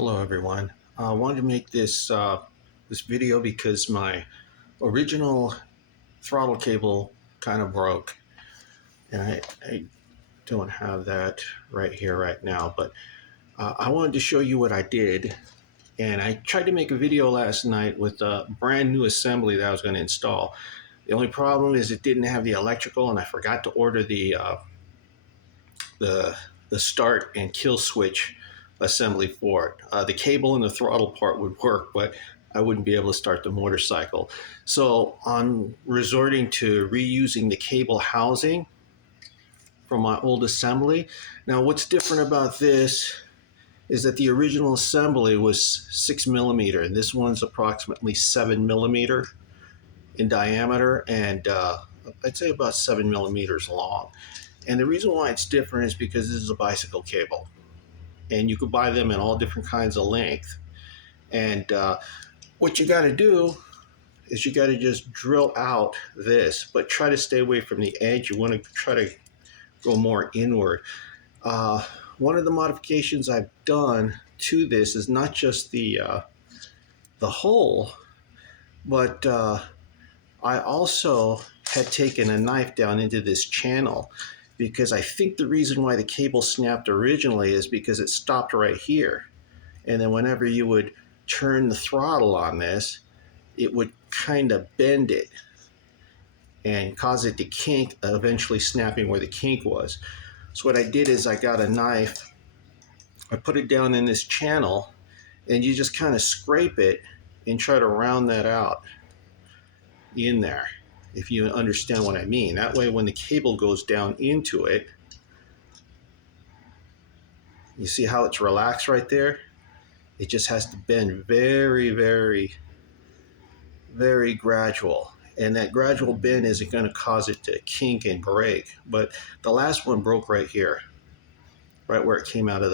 Hello everyone. I wanted to make this video because my original throttle cable kind of broke, and I don't have that right here right now. But I wanted to show you what I did, and I tried to make a video last night with a brand new assembly that I was going to install. The only problem is it didn't have the electrical, and I forgot to order the start and kill switch assembly for it. The cable and the throttle part would work, but I wouldn't be able to start the motorcycle. So I'm resorting to reusing the cable housing from my old assembly. Now what's different about this is that the original assembly was 6mm, and this one's approximately 7mm in diameter, and I'd say about 7mm long. And the reason why it's different is because this is a bicycle cable, and you could buy them in all different kinds of length. And what you got to do is you got to just drill out this, but try to stay away from the edge. You want to try to go more inward. One of the modifications I've done to this is not just the hole, but I also had taken a knife down into this channel, because I think the reason why the cable snapped originally is because it stopped right here. And then whenever you would turn the throttle on this, it would kind of bend it and cause it to kink, eventually snapping where the kink was. So what I did is I got a knife, I put it down in this channel, and you just kind of scrape it and try to round that out in there, if you understand what I mean. That way when the cable goes down into it, you see how it's relaxed right there? It just has to bend very, very, very gradual. And that gradual bend isn't going to cause it to kink and break. But the last one broke right here, right where it came out of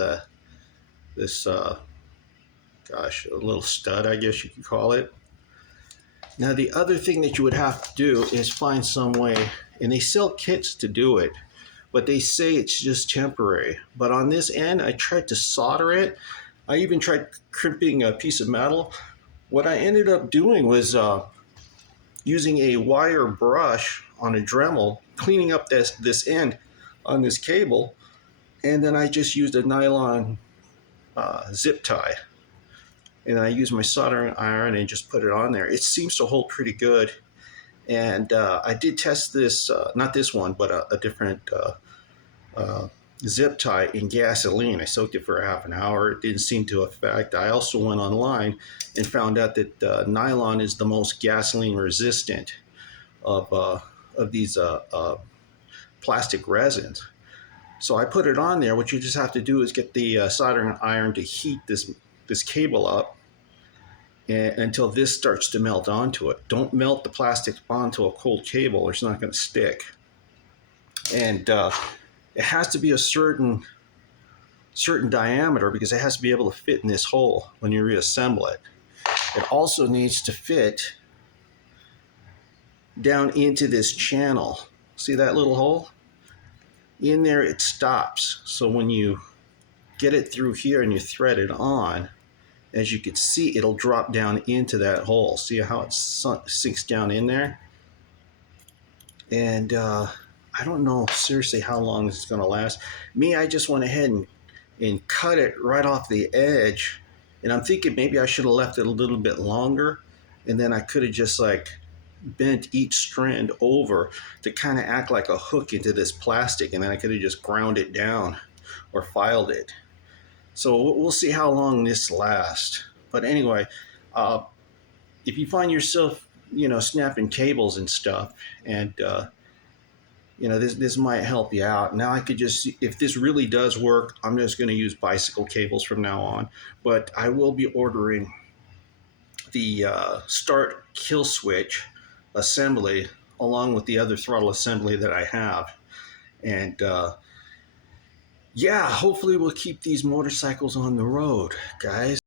this a little stud, I guess you could call it. Now the other thing that you would have to do is find some way, and they sell kits to do it, but they say it's just temporary. But on this end, I tried to solder it. I even tried crimping a piece of metal. What I ended up doing was using a wire brush on a Dremel, cleaning up this end on this cable, and then I just used a nylon zip tie. And I used my soldering iron and just put it on there. It seems to hold pretty good. And I did test this, not this one, but a different zip tie in gasoline. I soaked it for a half an hour. It didn't seem to affect. I also went online and found out that nylon is the most gasoline resistant of these plastic resins. So I put it on there. What you just have to do is get the soldering iron to heat this cable up until this starts to melt onto it. Don't melt the plastic onto a cold cable, or it's not going to stick. And it has to be a certain diameter, because it has to be able to fit in this hole when you reassemble it. It also needs to fit down into this channel. See that little hole? In there it stops. So when you get it through here and you thread it on, as you can see, it'll drop down into that hole. See how it sinks down in there? And I don't know seriously how long this is going to last. I just went ahead and cut it right off the edge. And I'm thinking maybe I should have left it a little bit longer, and then I could have just like bent each strand over to kind of act like a hook into this plastic, and then I could have just ground it down or filed it. So we'll see how long this lasts. But anyway, if you find yourself, snapping cables and stuff, and this might help you out. Now I could just, if this really does work, I'm just going to use bicycle cables from now on. But I will be ordering the start kill switch assembly along with the other throttle assembly that I have. And yeah, hopefully we'll keep these motorcycles on the road, guys.